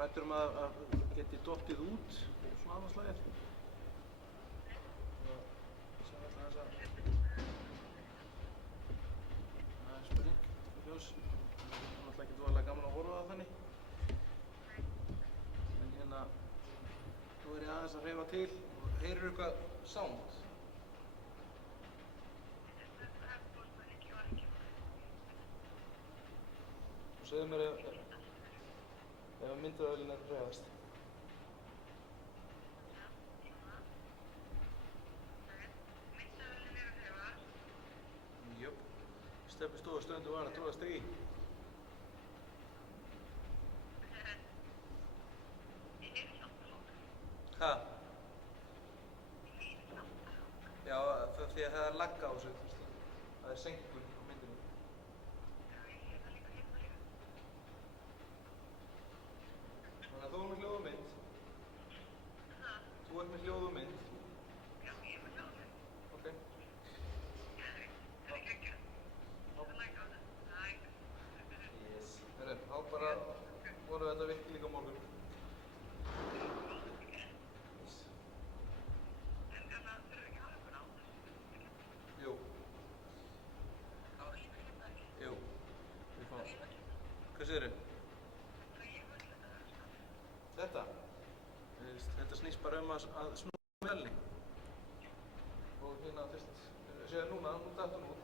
hræddur að geti dottið út svona annarslagið. Sem ætla þess að spurning ljós. Það er náttúrulega ekki dvalega gaman að horfa það þannig. En hérna, nú ég aðeins að hreyfa til og heyrir eitthvað sound. Og segðu mér ef myndavélin að hreyfast. Jöp. Stebbi stóð og stundum var að tróðast í. Ha? Já, það því að það er lagga á þessu. Það er senkun á myndinni. Þannig að þú ert með hljóð og mynd. Þú ert með hljóð og mynd. Já, ég er með hljóð og mynd. Ok. Það er ekki. Það er læk á það. Yes. Herru, þá bara voru þetta virkið líka á morgun. Jú. Jú. Hvað segirðu? Þetta? Þetta snýst bara að snúa vélinni. Og hérna, séu núna, nú datt hún út.